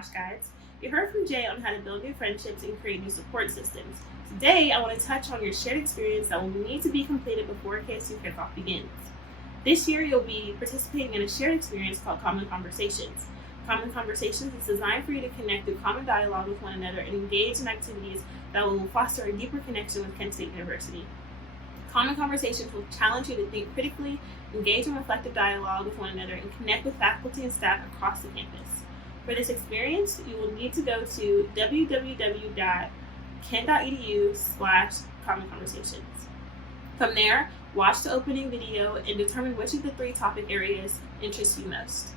Flash Guides. You heard from Jay on how to build new friendships and create new support systems. Today, I want to touch on your shared experience that will need to be completed before KSU kickoff begins. This year, you'll be participating in a shared experience called Common Conversations. Common Conversations is designed for you to connect through common dialogue with one another and engage in activities that will foster a deeper connection with Kent State University. Common Conversations will challenge you to think critically, engage in reflective dialogue with one another, and connect with faculty and staff across the campus. For this experience, you will need to go to www.kent.edu/Common Conversations. From there, watch the opening video and determine which of the 3 topic areas interest you most.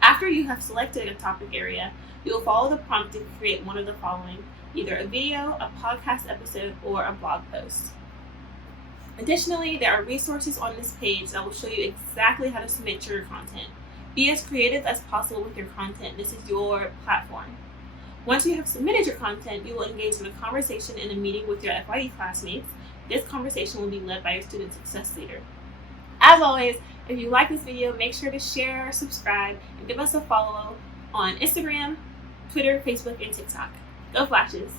After you have selected a topic area, you will follow the prompt to create one of the following: either a video, a podcast episode, or a blog post. Additionally, there are resources on this page that will show you exactly how to submit your content. Be as creative as possible with your content. This is your platform. Once you have submitted your content, you will engage in a conversation in a meeting with your FYE classmates. This conversation will be led by your student success leader. As always, if you like this video, make sure to share, subscribe, and give us a follow on Instagram, Twitter, Facebook, and TikTok. Go Flashes!